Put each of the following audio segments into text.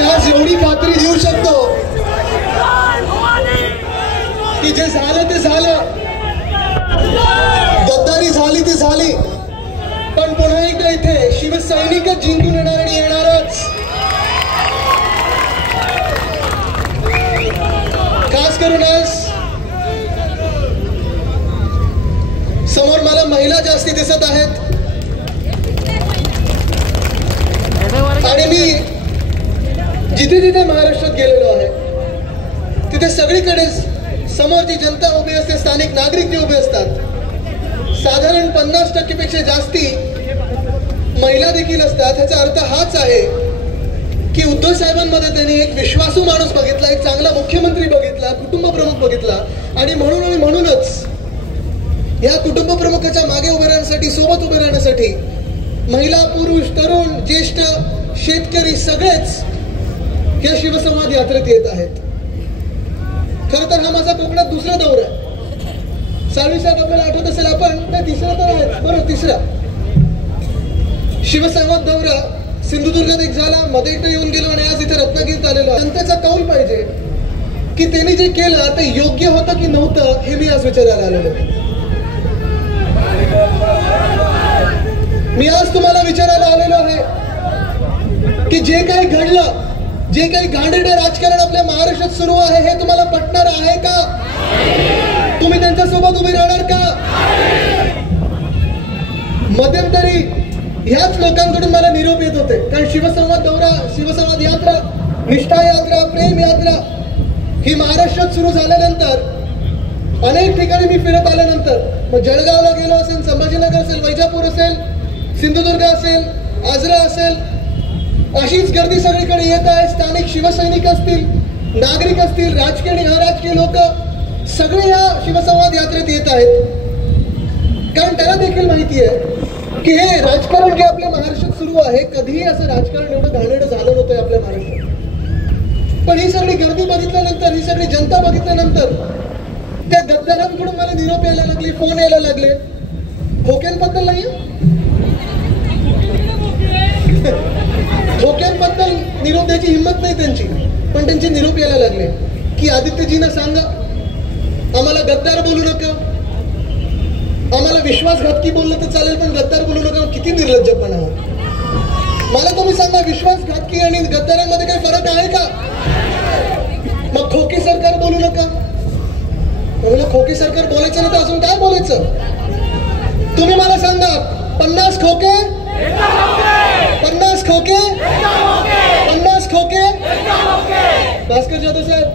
मी आज एवढी खात्री देऊ शकतो की जे झालं ते झालं, गद्दारी झाली ती झाली, पण पुन्हा एकदा इथे शिवसैनिकच जिंकून येणार आणि येणारच. खास करून आज समोर मला महिला जास्ती दिसत आहेत आणि मी जिथे जिथे महाराष्ट्रात गेलेलो आहे तिथे सगळीकडे समोर जी जनता उभी असते, स्थानिक नागरिक जे उभे असतात, साधारण 50% पेक्षा जास्ती महिला देखील असतात. ह्याचा अर्थ हाच आहे की उद्धव साहेबांमध्ये त्यांनी एक विश्वासू माणूस बघितला, एक चांगला मुख्यमंत्री बघितला, कुटुंब प्रमुख बघितला आणि म्हणूनच या कुटुंब प्रमुखाच्या मागे उभे राहण्यासाठी, सोबत उभे राहण्यासाठी महिला, पुरुष, तरुण, ज्येष्ठ, शेतकरी सगळेच या शिवसंवाद यात्रेत येत आहेत. खरं तर हा माझा कोकणात दुसरा दौरा आहे. 26 आपल्याला आठवत असेल, आपण तिसरा तर आहे, बरोबर, तिसरा शिवसंवाद दौरा सिंधुदुर्गात एक झाला, मध्ये एकदा येऊन गेलो आणि आज इथे रत्नागिरीत आलेलो. जनतेचा कौल पाहिजे की त्यांनी जे केलं ते योग्य होतं की नव्हतं हे मी आज विचारायला आलेलो. मी आज तुम्हाला विचारायला आलेलो आहे की जे काही घडलं, जे काही घाणेरडं राजकारण आपल्या महाराष्ट्रात सुरू आहे हे तुम्हाला पटणार आहे का? तुम्ही त्यांच्यासोबत उभे राहणार का? मध्यंतरी ह्याच लोकांकडून मला निरोप येत होते, कारण शिवसंवाद दौरा, शिवसंवाद यात्रा, निष्ठा यात्रा, प्रेम यात्रा ही महाराष्ट्रात सुरू झाल्यानंतर अनेक ठिकाणी मी फिरत आल्यानंतर, मग जळगावला गेलो असेल, संभाजीनगर असेल, वैजापूर असेल, सिंधुदुर्ग असेल, आजरा असेल, अशीच गर्दी सगळीकडे येत आहे. स्थानिक शिवसैनिक असतील, नागरिक असतील, राजकीय आणि अराजकीय लोक सगळे या शिवसंवाद यात्रेत येत आहेत, कारण त्यांना देखील माहिती आहे की हे राजकारण जे आपल्या महाराष्ट्रात सुरू आहे, कधीही असं राजकारण एवढं घाणेरडं झालं नव्हतं आपल्या महाराष्ट्रात. पण ही सगळी गर्दी बघितल्यानंतर, ही सगळी जनता बघितल्यानंतर त्या गद्दारांकडून मला निरोप यायला लागले, फोन यायला लागले. खोक्यांबद्दल नाही, खोक्यांबद्दल निरोप द्यायची हिंमत नाही त्यांची, पण त्यांचे निरोप यायला लागले की आदित्यजींना सांगा आम्हाला गद्दार बोलू नका, आम्हाला विश्वासघातकी बोललं तर चालेल पण गद्दार बोलू नका. किती निर्लज्जपणा हो. मला तुम्ही सांगा, विश्वासघातकी आणि गद्दारांमध्ये काही फरक आहे का? मग खोके सरकार बोलू नका, म्हणून खोके सरकार बोलायचं नाही तर अजून काय बोलायचं? तुम्ही मला सांगा, 50 खोके, 50 खोके, 50 खोके. भास्कर जाधव साहेब,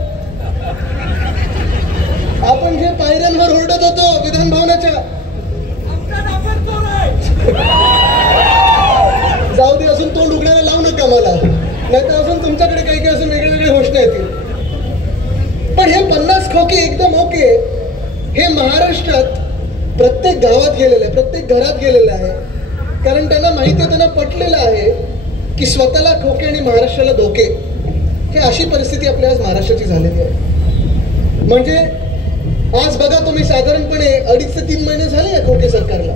आपण जे पायऱ्यांवर ओरडत होतो विधान भवनाच्या, जाऊ दे, अजून तोंड उघडायला लावू नका मला, नाहीतर अजून तुमच्याकडे काही काही अजून वेगळे वेगळे घोषणा येतील. पण हे 50 खोके एकदम ओके हे महाराष्ट्रात प्रत्येक गावात गेलेलं आहे, प्रत्येक घरात गेलेलं आहे, कारण त्यांना माहिती आहे, त्यांना पटलेलं आहे की स्वतःला खोके आणि महाराष्ट्राला धोके, हे अशी परिस्थिती आपल्या आज महाराष्ट्राची झालेली आहे. म्हणजे आज बघा तुम्ही, साधारणपणे 2.5 ते 3 महिने झाले या खोके सरकारला,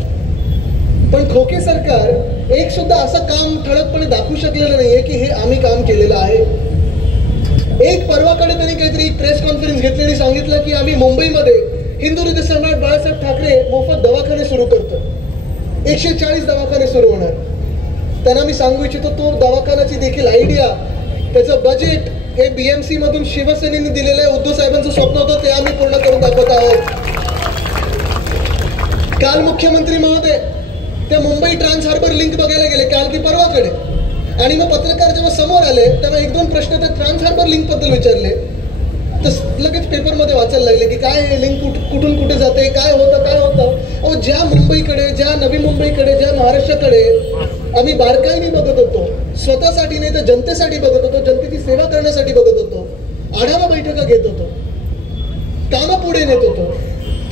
पण खोके सरकार एक सुद्धा असं काम ठळकपणे दाखवू शकलेलं नाहीये की हे आम्ही काम केलेलं आहे. एक परवाकडे त्यांनी काहीतरी प्रेस कॉन्फरन्स घेतली आणि सांगितलं की आम्ही मुंबईमध्ये हिंदू हृदय सम्राट बाळासाहेब ठाकरे मोफत दवाखाने सुरू करतो, 140 दवाखाने सुरू होणार. त्यांना मी सांगू इच्छितो, तो दवाखान्याची देखील आयडिया, त्याचं बजेट हे BMC मधून शिवसेनेने दिलेलं आहे. उद्धव साहेबांचं स्वप्न होतं ते आम्ही पूर्ण करून दाखवत आहोत. काल मुख्यमंत्री महोदय त्या मुंबई ट्रान्स हार्बर लिंक बघायला गेले, काल की परवाकडे, आणि मग पत्रकार जेव्हा समोर आले तेव्हा 1-2 प्रश्न त्या ट्रान्स हार्बर लिंक बद्दल विचारले, तर लगेच पेपरमध्ये वाचायला लागले की काय हे लिंक कुठून कुठे जाते, काय होतं काय होतं. अहो, ज्या मुंबईकडे, ज्या नवी मुंबईकडे, ज्या महाराष्ट्राकडे आम्ही बारकाईने बघत होतो, स्वतःसाठी नाही तर जनतेसाठी बघत होतो, जनतेची सेवा करण्यासाठी बघत होतो, आढावा बैठका घेत होतो, कामं पुढे नेत होतो,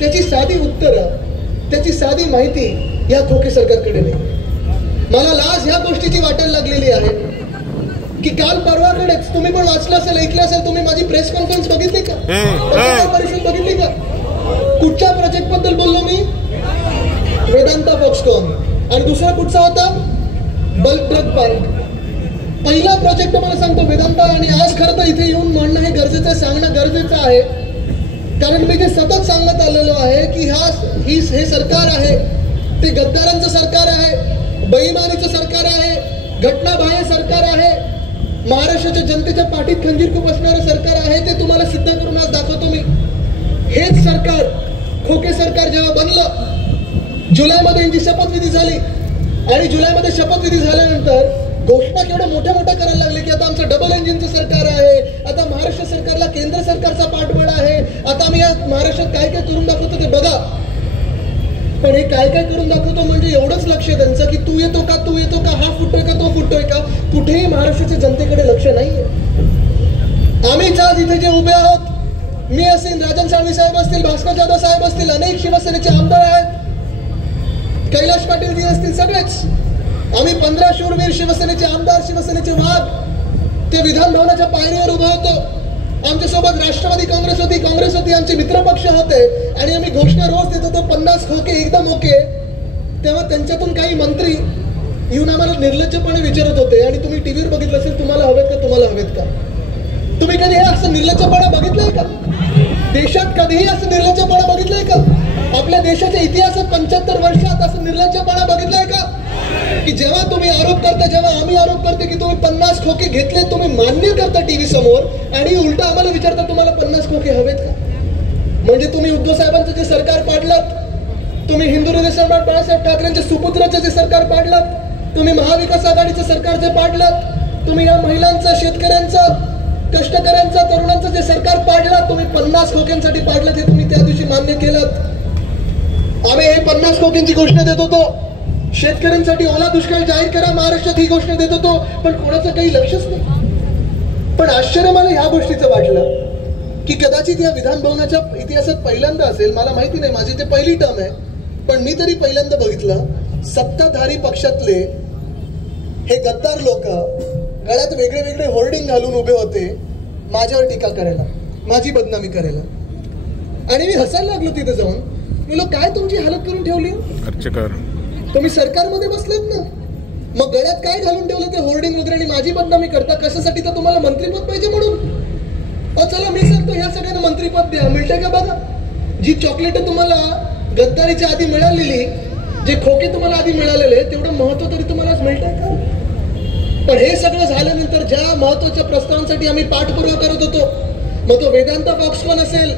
त्याची साधी उत्तरं, त्याची साधी माहिती या खोके सरकारकडे नाही. मला लाज ह्या गोष्टीची वाटायला लागलेली आहे की काल परवाकडेच तुम्ही पण वाचलं असेल, ऐकलं असेल, तुम्ही माझी प्रेस कॉन्फरन्स बघितली का, पत्रकार परिषद बघितली का? कुठच्या प्रोजेक्ट बद्दल बोललो मी? वेदांता फॉक्सकॉन. आणि दुसरा कुठचा होता? Bulk drug park. पहिला प्रोजेक्ट मला सांगतो वेदांता, आणि आज खरं तर इथे येऊन म्हणणं हे गरजेचं आहे, सांगणं गरजेचं आहे, कारण मी जे सतत सांगत आलेलो आहे की हे सरकार आहे ते गद्दारांचं सरकार आहे, बेईमानीचं सरकार आहे, घटनाबाह्य सरकार आहे, महाराष्ट्राच्या जनतेच्या पाठीत खंजीर खूप असणारं सरकार आहे. ते तुम्हाला सिद्ध करून आज दाखवतो मी. हेच सरकार, खोके सरकार जेव्हा बनलं, जुलैमध्ये यांची शपथविधी झाली, आणि जुलैमध्ये शपथविधी झाल्यानंतर घोषणा केवढ्या मोठ्या करायला लागले की आता आमचं डबल इंजिनचं सरकार आहे, आता महाराष्ट्र सरकारला केंद्र सरकारचा पाठबळ आहे, आता आम्ही या महाराष्ट्रात काय काय करून दाखवतो ते बघा. पण हे काय काय करून दाखवतो म्हणजे एवढंच लक्ष त्यांचं की तू येतो का, हा फुटतोय का, तो फुटतोय का, कुठेही महाराष्ट्राच्या जनतेकडे लक्ष नाहीये. आम्हीच आज इथे जे उभे आहोत, मी असेल, राजन साळवी साहेब असतील, भास्कर जाधव साहेब असतील, अनेक शिवसेनेचे आमदार आहेत, कैलाश पाटील जी असतील, सगळेच आम्ही 15 शूरवीर शिवसेनेचे आमदार, शिवसेनेचे वाघ, ते विधान भवनाच्या पायरीवर उभे होतो. आमच्यासोबत राष्ट्रवादी काँग्रेस होती, आमचे मित्रपक्ष होते, आणि आम्ही घोषणा रोज देत होतो 50 खोके एकदम ओके. तेव्हा त्यांच्यातून काही मंत्री येऊन आम्हाला निर्लज्जपणे विचारत होते, आणि तुम्ही टीव्हीवर बघितलं असेल, तुम्हाला हवेत का, तुम्ही कधी हे असं निर्लज्जपणा बघितलंय का? देशात कधीही असं निर्लज्जपणा बघितलंय का? आपल्या देशाच्या इतिहासात 75 वर्षात असं निर्लज्जपणा बघितलाय का? की जेव्हा तुम्ही आरोप करता, जेव्हा आम्ही आरोप करते की तुम्ही 50 खोके घेतले, तुम्ही मान्य करता टीव्ही समोर, आणि उलटा आम्हाला विचारता तुम्हाला 50 खोके हवेत का? म्हणजे तुम्ही उद्धव साहेबांचं जे सरकार पाडलात, तुम्ही हिंदू हृदय सम्राट बाळासाहेब ठाकरेंच्या सुपुत्राचं जे सरकार पाडलात, तुम्ही महाविकास आघाडीचं सरकार जे पाडलात, तुम्ही या महिलांचं, शेतकऱ्यांचं, कष्टकऱ्यांचं, तरुणांचं जे सरकार पाडलात, तुम्ही 50 खोक्यांसाठी पाडलं, ते तुम्ही त्या दिवशी मान्य केलं. आम्ही हे 50 खोक्यांची घोषणा देत होतो, शेतकऱ्यांसाठी ओला दुष्काळ जाहीर करा महाराष्ट्रात ही घोषणा देत होतो, पण कोणाचं काही लक्षच नाही. पण आश्चर्य मला ह्या गोष्टीचं वाटलं की कदाचित या विधान भवनाच्या इतिहासात पहिल्यांदा असेल, मला माहिती नाही, माझी ते पहिली टर्म आहे, पण मी तरी पहिल्यांदा बघितलं, सत्ताधारी पक्षातले हे गद्दार लोक गळ्यात वेगळे होर्डिंग घालून उभे होते माझ्यावर टीका करायला, माझी बदनामी करायला. आणि मी हसायला लागलो तिथे जाऊन, मी काय तुमची हालत करून ठेवली, तुम्ही सरकारमध्ये बसलेत ना, मग गळ्यात काय घालून ठेवलं ते होर्डिंग वगैरे, आणि माझी बदनामी करता कशासाठी? तर तुम्हाला मंत्रीपद पाहिजे म्हणून. चला मी सांगतो, ह्या सगळ्यांना मंत्रीपद द्या, मिळतंय का बघा. जी चॉकलेट तुम्हाला गद्दारीच्या आधी मिळालेली, जे खोके तुम्हाला आधी मिळालेले, तेवढं महत्व तरी तुम्हाला मिळतंय का? पण हे सगळं झाल्यानंतर ज्या महत्वाच्या प्रस्तावांसाठी आम्ही पाठपुरावा करत होतो, मग तो वेदांता फॉक्सकॉन असेल,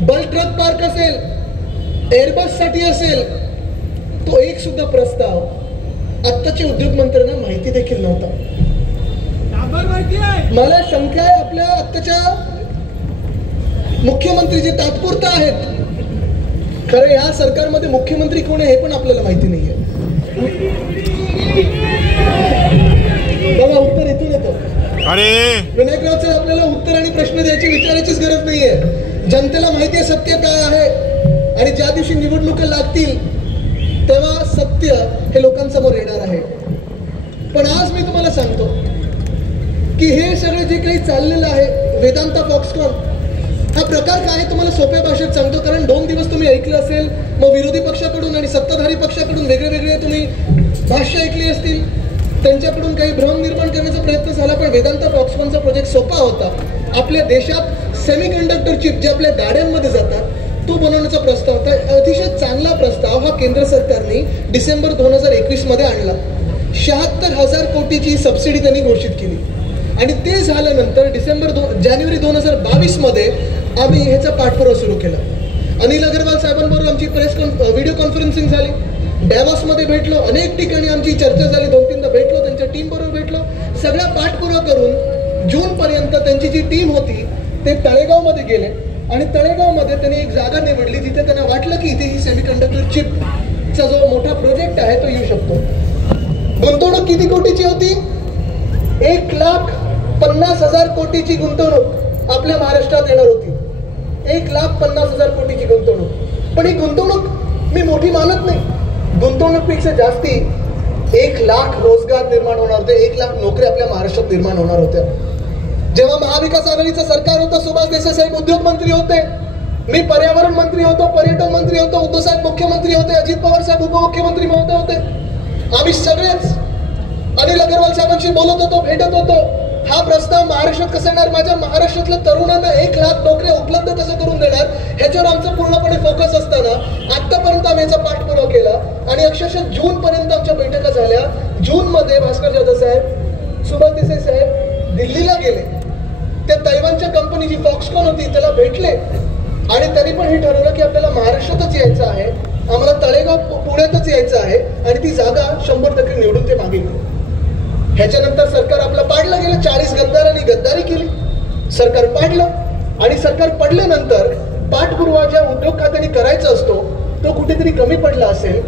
बल ट्रक पार्क असेल, एअरबस साठी असेल, तो एक सुद्धा प्रस्ताव आत्ताच्या उद्योग मंत्र्यांना माहिती देखील नव्हता. मला शंका आहे आपल्या आत्ताच्या मुख्यमंत्री जे तात्पुरता आहेत, खरं या सरकारमध्ये मुख्यमंत्री कोण आहे हे पण आपल्याला माहिती नाहीये. बघा उत्तर इथून येतं. विनायकराव सर, आपल्याला उत्तर आणि प्रश्न द्यायची विचारायचीच गरज नाहीये. जनतेला माहिती आहे सत्य काय आहे, आणि ज्या दिवशी निवडणुका लागतील तेव्हा सत्य हे लोकांसमोर येणार आहे. पण आज मी तुम्हाला सांगतो की हे सगळं जे काही चाललेलं आहे, वेदांता फॉक्सकॉन हा प्रकार काय आहे तुम्हाला सोप्या भाषेत सांगतो, कारण 2 दिवस तुम्ही ऐकलं असेल, मग विरोधी पक्षाकडून आणि सत्ताधारी पक्षाकडून वेगळे तुम्ही भाष्य ऐकली असतील, त्यांच्याकडून काही भ्रम निर्माण करण्याचा प्रयत्न झाला. पण वेदांता फॉक्सकॉनचा प्रोजेक्ट सोपा होता. आपल्या देशात सेमीकंडक्टर चिप जे आपल्या गाड्यांमध्ये जातात तो बनवण्याचा प्रस्ताव होता. अतिशय चांगला प्रस्ताव हा केंद्र सरकारने डिसेंबर 2021 मध्ये आणला. 76,000 कोटीची सबसिडी त्यांनी घोषित केली, आणि ते झाल्यानंतर जानेवारी 2022 मध्ये आम्ही ह्याचा पाठपुरावा सुरू केला. अनिल अग्रवाल साहेबांबरोबर आमची व्हिडिओ कॉन्फरन्सिंग झाली, डॅव्हॉसमध्ये भेटलो, अनेक ठिकाणी आमची चर्चा झाली, 2-3दा भेटलो, त्यांच्या टीम बरोबर भेटलो. सगळा पाठपुरावा करून जून पर्यंत त्यांची जी टीम होती ते तळेगावमध्ये गेले, आणि तळेगावमध्ये त्यांनी एक जागा निवडली जिथे त्यांना वाटलं की इथे ही सेमीकंडक्टर चिपचा जो मोठा प्रोजेक्ट आहे तो येऊ शकतो. गुंतवणूक किती कोटीची होती? 1,50,000 कोटीची गुंतवणूक आपल्या महाराष्ट्रात येणार होती. 1,50,000 कोटीची गुंतवणूक. पण ही गुंतवणूक मी मोठी मानत नाही. गुंतवणूकपेक्षा जास्ती 1,00,000 रोजगार निर्माण होणार होते, 1,00,000 नोकऱ्या आपल्या महाराष्ट्रात निर्माण होणार होत्या. जेव्हा महाविकास आघाडीचं सरकार होतं, सुभाष देसाई साहेब उद्योग मंत्री होते, मी पर्यावरण मंत्री होतो, पर्यटन मंत्री होतो, उद्धव साहेब मुख्यमंत्री होते, अजित पवार साहेब उपमुख्यमंत्री महोदय होते. आम्ही सगळेच अनिल अग्रवाल साहेबांशी बोलत होतो, भेटत होतो. हा प्रस्ताव महाराष्ट्रात कसा येणार, माझ्या महाराष्ट्रातल्या तरुणांना 1,00,000 नोकऱ्या उपलब्ध कसं करून देणार, ह्याच्यावर आमचा पूर्णपणे फोकस असताना आतापर्यंत आम्ही याचा पाठपुरावा केला. आणि अक्षरशः जून पर्यंत आमच्या बैठका झाल्या. जून मध्ये भास्कर जाधव साहेब, सुभाष देसाई साहेब दिल्लीला गेले. त्या तैवानच्या कंपनीची फॉक्सकॉन होती, त्याला भेटले आणि त्यांनी पण हे ठरवलं की आपल्याला महाराष्ट्रातच यायचं आहे, आम्हाला तळेगाव पुण्यातच यायचं आहे आणि ती जागा 100% निवडून ते मागितली. ह्याच्यानंतर सरकार आपलं पाडलं गेलं. 40 गद्दारांनी गद्दारी केली, सरकार पाडलं आणि सरकार पडल्यानंतर पाठपुरावा ज्या उद्योग खात्याने करायचा असतो तो कुठेतरी कमी पडला असेल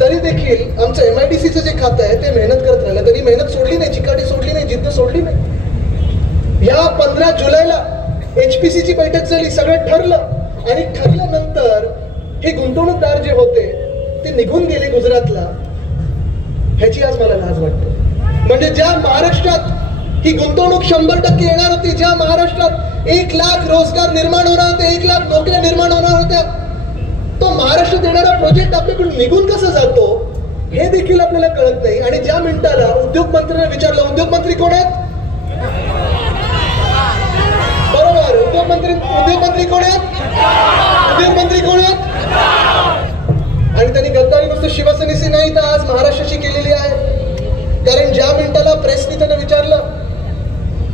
तरी देखील आमचं MIDCचं जे खातं आहे ते मेहनत करत राहिलं. त्यांनी मेहनत सोडली नाही, चिकाटी सोडली नाही, जिद्द सोडली नाही. या 15 जुलैला HPCची बैठक झाली, सगळं ठरलं आणि ठरल्यानंतर हे गुंतवणूकदार जे होते ते निघून गेले गुजरातला. ह्याची आज मला लाज वाटते. म्हणजे ज्या महाराष्ट्रात ही गुंतवणूक 100% येणार होती, ज्या महाराष्ट्रात 1,00,000 रोजगार निर्माण होणार होते, 1,00,000 नोकऱ्या निर्माण होणार होत्या, तो महाराष्ट्रात येणारा प्रोजेक्ट आपल्याकडून निघून कसा जातो हे देखील आपल्याला कळत नाही. आणि ज्या मिनिटाला उद्योग मंत्र्यांना विचारलं, उद्योग मंत्री कोण आहेत, बरोबर, उद्योग मंत्री कोण आहेत, उद्योग मंत्री कोण आहेत, आणि त्यांनी गद्दारी नुसतं शिवसेनेशी नाही तर आज महाराष्ट्राशी केलेली आहे. कारण ज्या मिनिटाला प्रेसने त्यांना विचारलं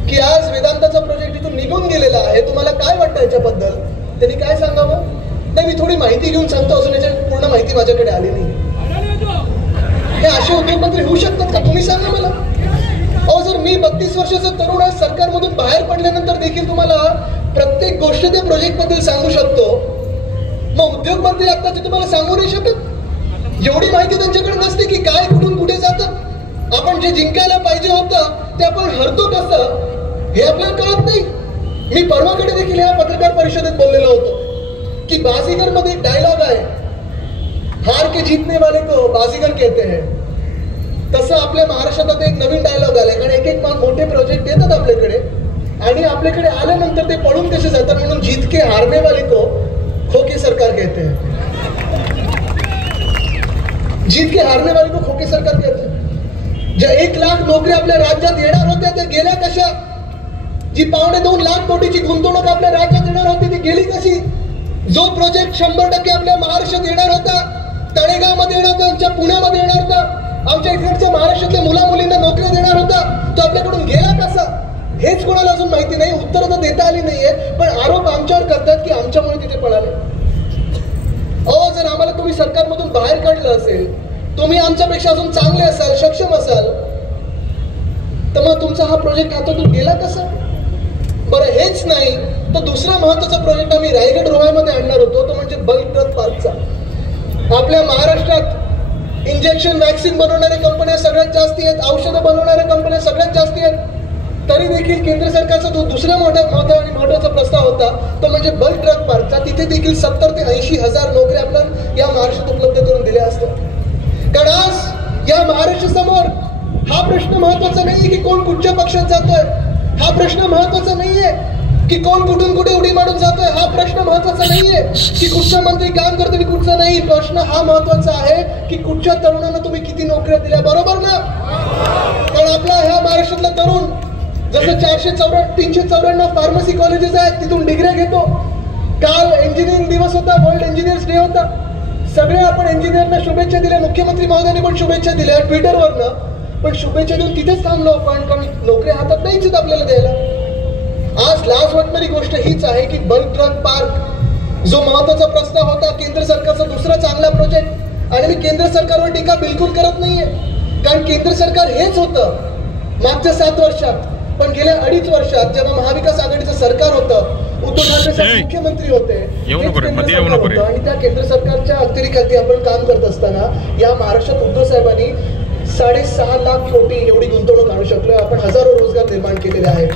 की आज वेदांताचा प्रोजेक्ट इथून निघून गेलेला आहे, तुम्हाला काय वाटतं याच्याबद्दल, त्यांनी काय सांगावं, नाही मी थोडी माहिती घेऊन सांगतो, अजून याची पूर्ण माहिती माझ्याकडे आली नाही. हे असे उद्योगमंत्री होऊ शकतात का, तुम्ही सांगा मला. अहो जर मी 32 वर्षाचा तरुण आहे, सरकारमधून बाहेर पडल्यानंतर देखील तुम्हाला प्रत्येक गोष्ट त्या प्रोजेक्ट बद्दल सांगू शकतो, मग उद्योग मंत्री आताचे तुम्हाला सांगू नाही शकत. एवढी माहिती त्यांच्याकडे नसते की काय कुठून कुठे जातं. आपण जे जिंकायला पाहिजे होतं ते आपण हरतो कसं हे आपल्याला कळत नाही. मी परवाकडे देखील या पत्रकार परिषदेत बोललेलो होतो की बाजीगर मध्ये एक डायलॉग आहे, हार के जीतने वाले को बाजीगर कहते हैं. तसं आपल्या महाराष्ट्रात एक नवीन डायलॉग आलाय. कारण एक मोठे प्रोजेक्ट येतात आपल्याकडे आणि आपल्याकडे आल्यानंतर ते पळून कसे जातात, म्हणून जीत के हारने वाले को खोके सरकार कहते हैं. जीत के हारने वाले को खोके सरकार कहते हैं. ज्या 1,00,000 नोकऱ्या आपल्या राज्यात येणार होत्या त्या गेल्या कशा, जी 2.25 लाख कोटीची गुंतवणूक आपल्या राज्यात येणार होती ती गेली कशी. जो प्रोजेक्ट 100% आपल्या महाराष्ट्रात येणार होता, तळेगाव मध्ये येणार होता, आमच्या पुण्यामध्ये येणार होता, आमच्या इकडच्या महाराष्ट्रातल्या मुला मुलींना नोकऱ्या देणार होता, तो आपल्याकडून गेला कसा हेच कोणाला अजून माहिती नाही. उत्तरं तर देता आली नाहीये, पण आरोप आमच्यावर करतात की आमच्यामुळे तिथे पळाले. अहो जर आम्हाला तुम्ही सरकारमधून बाहेर काढलं असेल, तुम्ही आमच्यापेक्षा अजून चांगले असाल, सक्षम असाल, तर मग तुमचा हा प्रोजेक्ट हातातून गेला कसा. बरं हेच नाही तर दुसरा महत्वाचा प्रोजेक्ट आम्ही रायगड रोहामध्ये आणणार होतो, तो म्हणजे बल्क ड्रग पार्कचा. आपल्या महाराष्ट्रात इंजेक्शन वॅक्सिन बनवणाऱ्या कंपन्या सगळ्यात जास्ती आहेत, औषधं बनवणाऱ्या कंपन्या सगळ्यात जास्ती आहेत. तरी देखील केंद्र सरकारचा जो दुसरा महत्वाचा प्रस्ताव होता तो म्हणजे बल्क ड्रग पार्कचा. तिथे देखील 70 ते 80 हजार नोकऱ्या आपल्याला या महाराष्ट्रात उपलब्ध करून दिल्या असतात. कारण आज या महाराष्ट्र समोर हा प्रश्न महत्वाचा नाहीये की कोण कुठच्या पक्षात जातोय, हा प्रश्न महत्वाचा नाहीये की कोण कुठून कुठे उडी मारून जातोय, हा प्रश्न महत्वाचा नाहीये की कुठचा मंत्री काम करतो आणि कुठचा नाही. प्रश्न हा महत्वाचा आहे की कुठच्या तरुणांना तुम्ही किती नोकऱ्या दिल्या, बरोबर ना. कारण आपला ह्या महाराष्ट्रातला तरुण जसं 394 फार्मसी कॉलेजेस आहेत, तिथून डिग्र्या घेतो. काल इंजिनिअरिंग दिवस होता, वर्ल्ड इंजिनियर्स डे होता. सगळे आपण इंजिनियरना शुभेच्छा दिल्या, मुख्यमंत्री महोदयांनी पण शुभेच्छा दिल्या ट्विटरवरनं. पण शुभेच्छा देऊन तिथेच थांबलो आपण, कारण नोकऱ्या हातात नाहीच आपल्याला द्यायला. आज लाज वाटणारी गोष्ट हीच आहे की बल्क ड्रग पार्क जो महत्वाचा प्रस्ताव होता, केंद्र सरकारचा दुसरा चांगला प्रोजेक्ट, आणि मी केंद्र सरकारवर टीका बिलकुल करत नाहीये, कारण केंद्र सरकार हेच होतं मागच्या 7 वर्षात. पण गेल्या 2.5 वर्षात जेव्हा महाविकास आघाडीचं सरकार होतं, उद्धव ठाकरे साहेब मुख्यमंत्री होते आणि त्या केंद्र सरकारच्या अखत्यारीखाली आपण काम करत असताना या महाराष्ट्रात उद्धव साहेबांनी 6.5 लाख कोटी एवढी गुंतवणूक आणू शकलो. आपण हजारो रोजगार निर्माण केलेले आहेत.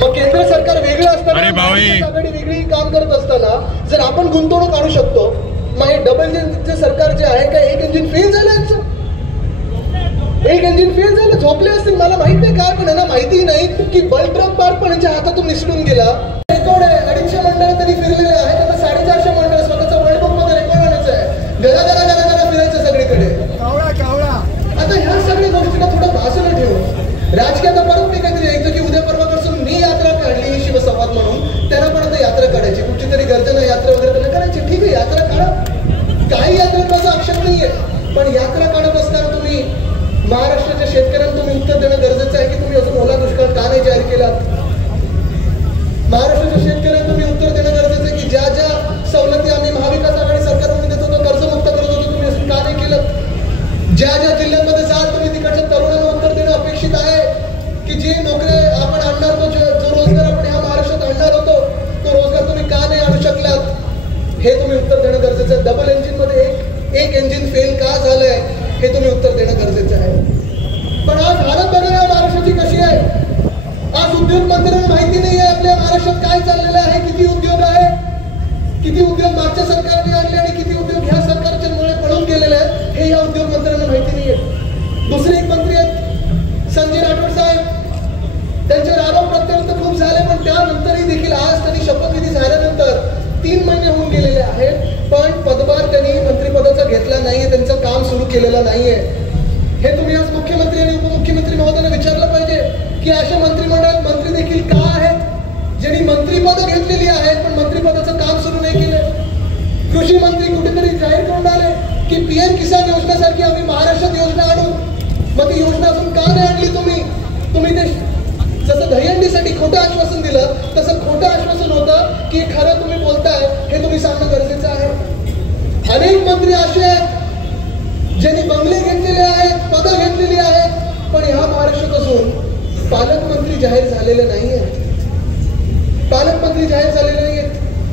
मग केंद्र सरकार वेगळं असताना, महाविकास आघाडी वेगळी काम करत असताना जर आपण गुंतवणूक आणू शकतो, मग हे डबल इंजिनचे सरकार जे आहे का एक इंजिन फेल झालं यांचं, एक इंजिन फेल झालं, झोपले असतील मला माहित नाही काय, पण यांना माहिती नाही की बल्क ड्रग पार्क पण यांच्या हातातून निसटून गेला. रेकॉर्ड आहे, 250 मंडळ त्यांनी फिरलेले आहेत, आता 450 मंडळ स्वतःचा वर्ल्ड बुक मध्ये रेकॉर्ड आणायचं आहे. घरा फिरायचं सगळीकडे. आता ह्या सगळ्या गोष्टीला थोडं राजकीय आता परत मी काहीतरी ऐकतो की उद्या परवापासून मी यात्रा काढली ही शिवसंवाद म्हणून, त्यांना पण आता यात्रा काढायची, कुठची तरी गर्जना यात्रा वगैरे त्यांना करायची. ठीक आहे, यात्रा काढा, काही यात्रेत माझा आक्षेप नाहीये. पण यात्रा काढत असताना तुम्ही महाराष्ट्राच्या शेतकऱ्यांना तुम्ही उत्तर देणं गरजेचं आहे की तुम्ही अजून ओला दुष्काळ का नाही जाहीर केला. महाराष्ट्राच्या शेतकऱ्यांना तुम्ही उत्तर देणं गरजेचं आहे की ज्या ज्या सवलती आम्ही महाविकास आघाडी सरकारमध्ये देत होतो, कर्जमुक्त करत होतो, तुम्ही अजून का नाही केलं. ज्या ज्या जिल्ह्यांमध्ये जाल तुम्ही तिकडच्या तरुणांना उत्तर देणं अपेक्षित आहे की जे नोकऱ्या आपण आणणार होतो, जो रोजगार आपण ह्या महाराष्ट्रात आणणार होतो, तो रोजगार तुम्ही का नाही आणू शकलात, हे तुम्ही उत्तर देणं गरजेचं आहे. डबल इंजिन मध्ये एक इंजिन फेल का झालंय हे तुम्ही उत्तर देणं गरजेचं आहे. पण आज हालत बघा या महाराष्ट्राची कशी आहे. आज उद्योग मंत्र्यांना माहिती नाही आहे आपल्या महाराष्ट्रात काय चाललेलं आहे, किती उद्योग आहे, किती उद्योग मागच्या सरकारने आणले आणि किती उद्योग ह्या सरकारच्या मुळे पळून गेलेले आहेत, हे या उद्योग मंत्र्यांना माहिती नाही आहे. दुसरे एक मंत्री आहेत संजय राठोड साहेब, त्यांच्यावर आरोप प्रत्यारोप खूप झाले, पण त्यानंतरही देखील आज त्यांनी शपथविधी झाल्यानंतर 3 महिने होऊन गेलेले आहेत, पण पदभार त्यांनी मंत्रिपदाचा घेतला नाहीये, त्यांचं काम सुरू केलेलं नाहीये. हे तुम्ही आज मुख्यमंत्री आणि उपमुख्यमंत्री महोदयांना विचारलं पाहिजे की अशा मंत्रिमंडळात मंत्री देखील का आहेत ज्यांनी मंत्रिपद घेतलेली आहेत पण मंत्रिपदाचं काम सुरू नाही केलं. कृषी मंत्री कुठेतरी जाहीर करून आले की PM किसान योजनेसारखी आम्ही महाराष्ट्रात योजना आणू, मग ती योजना अजून का नाही आणली तुम्ही ते जसं दहीहंडीसाठी खोटं आश्वासन दिलं तसं खोटं आश्वासन होतं की खरं तुम्ही बोलताय हे तुम्ही सांगणं गरजेचं आहे. अनेक मंत्री असे आहेत ज्यांनी बंगले घेतलेले आहेत, पदं घेतलेली आहेत, पण ह्या महाराष्ट्रात असून पालकमंत्री जाहीर झालेले नाहीये. पालकमंत्री जाहीर झालेले नाहीये.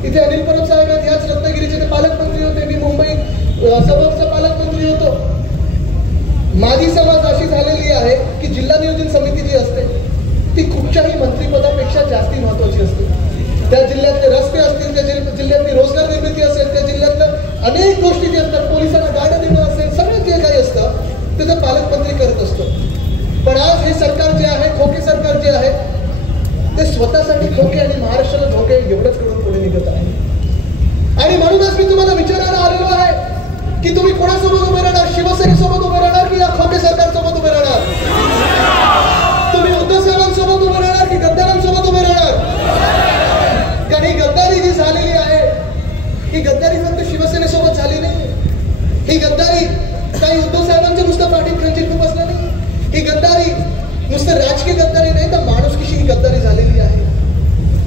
इथे अनिल परब साहेब आहेत, याच रत्नागिरीचे ते पालकमंत्री होते, मी मुंबई सबबचा पालकमंत्री होतो. माझी समज अशी झालेली आहे की जिल्हा नियोजन समिती जी असते ती कुठच्याही मंत्रिपदापेक्षा जास्ती महत्वाची असते. त्या जिल्ह्यातले रस्ते असतील, त्या जिल्ह्यातली रोजगार निर्मिती असेल, त्या जिल्ह्यातलं अनेक गोष्टी जे असतात, पोलिसांना गाड्या देणं असेल, सगळं जे काही असतं त्याचं पालकमंत्री करत असतो. पण आज हे सरकार जे आहे, खोके सरकार जे आहे, ते स्वतःसाठी खोके आणि महाराष्ट्राला धोके एवढंच करून पुढे निघत आहे. आणि म्हणूनच मी तुम्हाला विचारायला आलेलो आहे की तुम्ही कोणासोबत उभे राहणार, शिवसेनेसोबत उभे राहणार की या खोके सरकारसोबत उभे राहणार, तुम्ही उद्धव साहेबांसोबत उभे राहणार की गद्दारांसोबत उभे राहणार. कारण ही गद्दारी जी झालेली आहे ही गद्दारी फक्त शिवसेनेसोबत झाली नाही, ही गद्दारी काही उद्धव साहेबांचं नुसतं पाठीत खंजीर खूप असलं नाही, ही गद्दारी नुसतं राजकीय गद्दारी नाही तर माणुसकीशी ही गद्दारी झालेली आहे.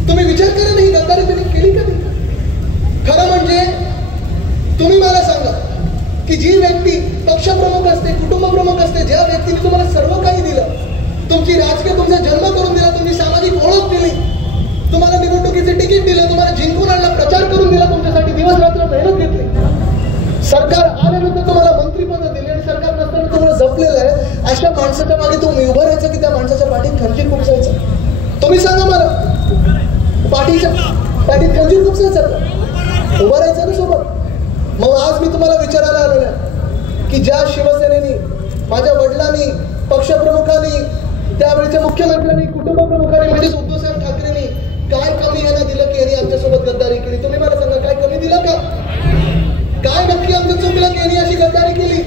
तुम्ही विचार करा ना, ही गद्दारी त्यांनी केली का नाही. खरं म्हणजे तुम्ही मला सांगा की जी व्यक्ती पक्षप्रमुख असते, कुटुंब प्रमुख असते, ज्या व्यक्तीने तुम्हाला सर्व काही दिलं, तुमची राजकीय तुमचा जन्म करून दिला, तुमची सामाजिक ओळख दिली, तुम्हाला निवडणुकीचे तिकीट दिलं, तुम्हाला जिंकून आणला, प्रचार करून दिला, तुमच्यासाठी दिवस रात्र मेहनत घेतली, सरकार आल्यानंतर तुम्हाला मंत्रिपद दिली आणि सरकार नसताना तुम्हाला जपलेलं आहे, अशा माणसाच्या मागे तुम्ही उभं राहायचं की त्या माणसाच्या पाठीत खंजीर खुपसायचं. तुम्ही सांगा मला, पाठीत खंजीर खुपसायचं का, उभं राहायचं ना सोबत. मग आज मी तुम्हाला विचारायला आलेलो आहे की ज्या शिवसेनेनी, माझ्या वडिलांनी, पक्षप्रमुखांनी, त्यावेळेच्या मुख्यमंत्र्यांनी, कुटुंब प्रमुखांनी म्हणजेच उद्धवसाहेब ठाकरेंनी काय कमी यांना दिलं की यांनी आमच्यासोबत गद्दारी केली. तुम्ही मला सांगा, काय कमी दिलं का, काय नक्की आमचं चुकलं की यांनी अशी गद्दारी केली.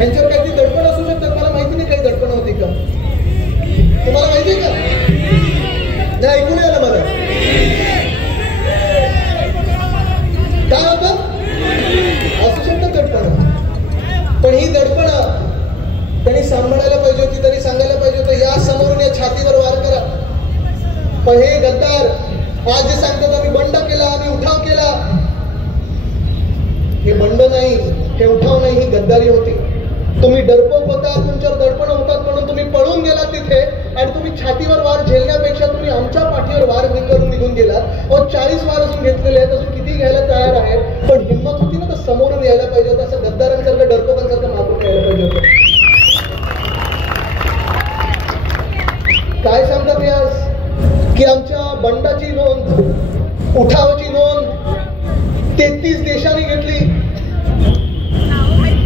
यांच्यावर काहीतरी दडपण असू शकतात, मला माहिती नाही काही दडपण होती का, तुम्हाला माहिती आहे का, नाही ऐकून आलं मला काय होतं, असू शकतं दडपण. पण ही दडपण त्यांनी सांभाळायला पाहिजे होती, त्यांनी सांगायला पाहिजे होतं या समोरून या छातीवर वार करा. पण हे गद्दार आज जे सांगतात आम्ही बंड केला, आम्ही उठाव केला, हे बंड नाही, हे उठाव नाही, ही गद्दारी होती. तुम्ही डरपोक होता, तुमच्यावर दडपण होतात म्हणून तुम्ही पळून गेलात तिथे आणि तुम्ही छातीवर वार झेलण्यापेक्षा तुम्ही आमच्या पाठीवर वार करून निघून गेलात. और 40 वार अजून घेतलेले आहेत, अजून किती घ्यायला तयार आहेत. पण हिंमत होती ना तर समोरून यायला पाहिजे होतं, असं गद्दारांसारखं डरपोकांसारखं मागून यायला पाहिजे होतं. काय सांगतात हे आज की आमच्या बंडाची नोंद, उठावाची नोंद 33 देशांनी घेतली,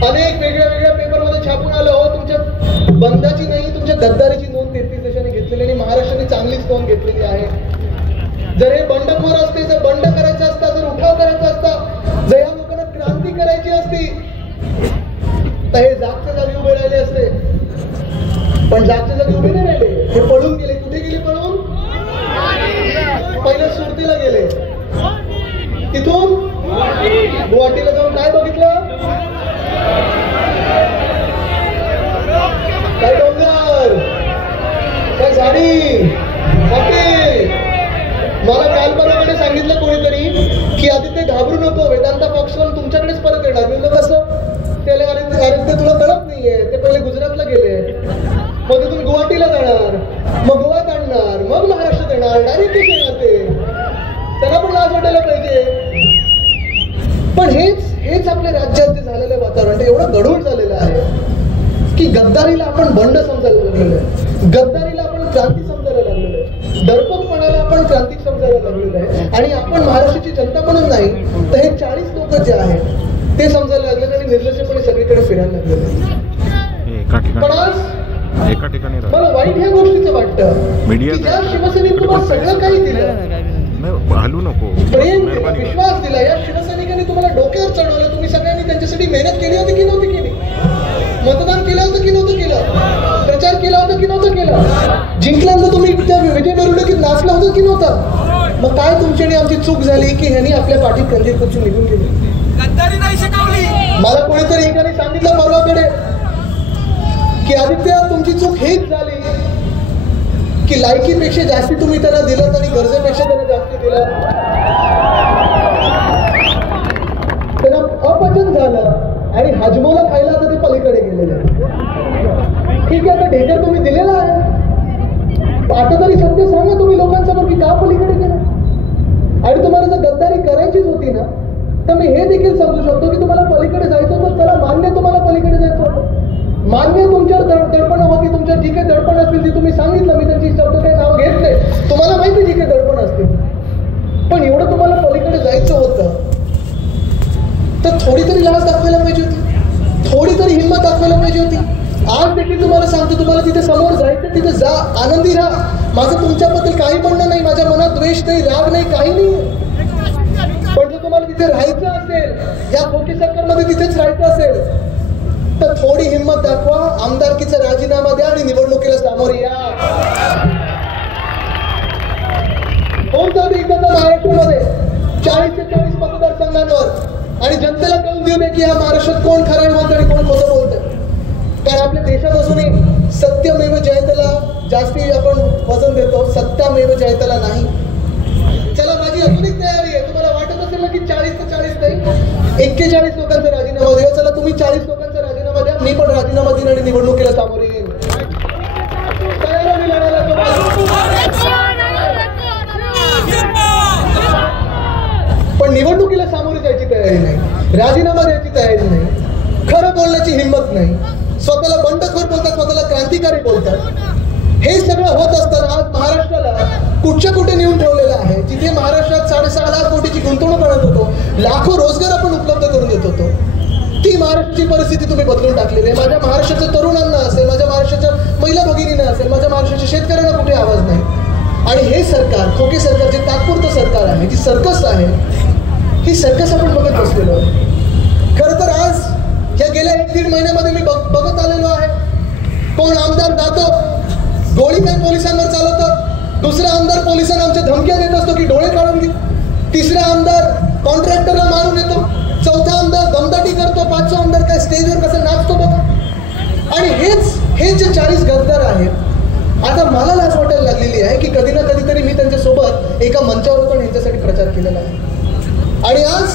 अनेक वेगळ्या वेगळ्या पेपरमध्ये छापून आलं. हो, तुमच्या बंडाची नाही, तुमच्या गद्दारीची नोंद 33 देशांनी घेतलेली आणि महाराष्ट्राने चांगलीच नोंद घेतलेली आहे. जर हे बंडखोर असते, जर बंड करायचा असता, जर उठाव करायचा असता, जर या लोकांना क्रांती करायची असती तर हे जागच्या जागी उभे राहिले असते. उभे नाही राहिले, हे पळून गेले. कुठे गेले पळून? पहिल्या सुरतीला गेले, तिथून गुवाहाटीला जाऊन काय बघितलं? काय डोंगर, काय झाडी. मला काल परवाकडे सांगितलं कोणीतरी की आदित्य घाबरू नको, वेदांता फॉक्सकॉन तुमच्याकडेच परत येणार. मी कसं? त्याला अरे ते तुला कळत नाहीये, ते पहिले गुजरातला गेले, मग तिथून गुवाहाटीला जाणार, मग गोवात आणणार, मग महाराष्ट्रात येणार, डायरेक्ट कसे येणार ते? त्यांना पण लाज वाटायला पाहिजे. पण हेच आपल्या राज्यात जे झालेलं वातावरण ते एवढं गढूळ झालेलं आहे की गद्दारीला आपण बंड समजायला लागलेलो आहे, गद्दारीला आपण क्रांती समजायला लागलेलो आहे, डरपोकपणाला आपण क्रांतिक समजायला लागलेलो आहे. आणि आपण महाराष्ट्राची जनता म्हणून नाही तर हे 40 लोक जे आहेत ते समजायला लागलेले आणि निर्लज्जपणे सगळीकडे फिरायला लागलेले. पण आज एका ठिकाणी मला वाईट ह्या गोष्टीचं वाटतं की ज्या शिवसैनिक तुम्हाला सगळं काही दिलं, हलू नको, प्रेम दिला, विश्वास दिला, या शिवसैनिकांनी तुम्हाला डोक्यावर चढवलं, तुम्ही सगळ्यांनी त्यांच्यासाठी मेहनत केली होती की नव्हती केली? मतदान केलं होतं की नव्हतं केलं? प्रचार केला होता की नव्हतं केलं? जिंकल्यानंतर तुम्ही त्या विजय मिरवणुकीत नाचला होतं की नव्हतं? मग काय तुमची आणि आमची चूक झाली की ह्यांनी आपल्या पाठीत कंदील खुर्ची निघून गेली? मला कोणीतरी एकाने सांगितलं परवाकडे की आदित्य तुमची चूक हेच झाली की लायकीपेक्षा जास्ती तुम्ही त्यांना दिलं आणि गरजेपेक्षा त्यांना जास्ती दिलं, त्यांना अपचन झालं आणि हजमोला खायला आता ते पलीकडे गेलेले. ठीक आहे, आता ढेकर तुम्ही दिलेला आहे, आता तरी सत्य सांगा तुम्ही लोकांसमोर की का पलीकडे गेला? आणि तुम्हाला जर गद्दारी करायचीच होती ना तर मी हे देखील समजू शकतो की तुम्हाला पलीकडे जायचं होतं, त्याला मान्य तुम्हाला पलीकडे जायचं होतं, मान्य तुमच्यावर दडपण होती, तुमच्यावर जी काही दडपण असतील ती तुम्ही सांगितलं, मी त्यांची शब्द काही नाव घेतले, तुम्हाला माहिती जी काही दडपण असतील. पण एवढं तुम्हाला पलीकडे जायचं होतं तर थोडी तरी लाज दाखवायला पाहिजे होती, थोडी तरी हिंमत दाखवायला पाहिजे होती. आज देखील तुम्हाला सांगतो, तुम्हाला तिथे समोर जायचं, तिथे जा, आनंदी राहा. माझं तुमच्याबद्दल काही म्हणणं नाही, माझ्या मनात द्वेष नाही, राग नाही, काही नाही. पण जर तुम्हाला तिथे राहायचं असेल, या खोकी सरकारमध्ये तिथेच राहायचं असेल तर थोडी हिंमत दाखवा, आमदारकीचा राजीनामा द्या आणि निवडणुकीला सामोरे या. होऊन जाऊ दे इकडच्या महाराष्ट्रामध्ये 40 ते 40 मतदारसंघांवर आणि जनतेला कळून देऊ दे की या महाराष्ट्रात कोण खरं बोलतं आणि कोण खोटं बोलतं. कारण आपल्या देशात असूनही सत्यमेव जयतेला जास्ती आपण वजन देतो, सत्यामेव जयतेला नाही. चला, माझी अजून एक तयारी आहे. तुम्हाला वाटत असेल ना की 40 ते 40 नाही, 41 लोकांचा राजीनामा देऊ. चला, तुम्ही 40 लोकांचा राजीनामा द्या, मी पण राजीनामा देईन आणि निवडणुकीला सामोरे येईन. पण निवडणुकीला सामोरे जायची तयारी नाही, राजीनामा द्यायची तयारी नाही, खरं बोलण्याची हिंमत नाही, स्वतःला बंडखोर बोलतात, स्वतःला क्रांतिकारी बोलतात. हे सगळं होत असताना आज महाराष्ट्राला कुठच्या कुठे नेऊन ठेवलेलं आहे. जिथे महाराष्ट्रात 6.5 लाख कोटीची गुंतवणूक करत होतो, लाखो रोजगार आपण उपलब्ध करून देत होतो, ती महाराष्ट्राची परिस्थिती तुम्ही बदलून टाकलेली आहे. माझ्या महाराष्ट्राच्या तरुणांना असेल, माझ्या महाराष्ट्राच्या महिला भगिनींना असेल, माझ्या महाराष्ट्राच्या शेतकऱ्यांना कुठे आवाज नाही. आणि हे सरकार, खोके सरकार, जे तात्पुरतं सरकार आहे, जी सर्कस आहे, ही सर्कस आपण बघत बसलेलो आहे. खरं तर आज या गेल्या 1-1.5 महिन्यामध्ये मी बघत आलेलो आहे, कोण आमदार जातो, गोळी काही पोलिसांवर चालवतं, दुसरा आमदार पोलिसांना आमच्या धमक्या देत असतो की डोळे काढून घे, तिसरा आमदार कॉन्ट्रॅक्टरला मारून येतो, चौथा आमदार दमदाटी करतो, पाचवा आमदार काय स्टेजवर कसं नाचतो बघा. आणि हेच जे 40 गद्दार आहेत, आता मला लाज वाटायला लागलेली आहे की कधी ना कधीतरी मी त्यांच्यासोबत एका मंचावर पण यांच्यासाठी प्रचार केलेला आहे. आणि आज